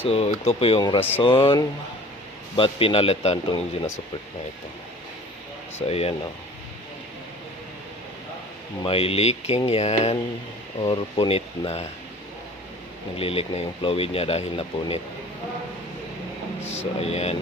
So, ito po yung rason ba't pinalitan tong engine na support na ito. So, ayan o. May leaking yan or punit na. Naglilik na yung fluid niya dahil napunit. So, ayan.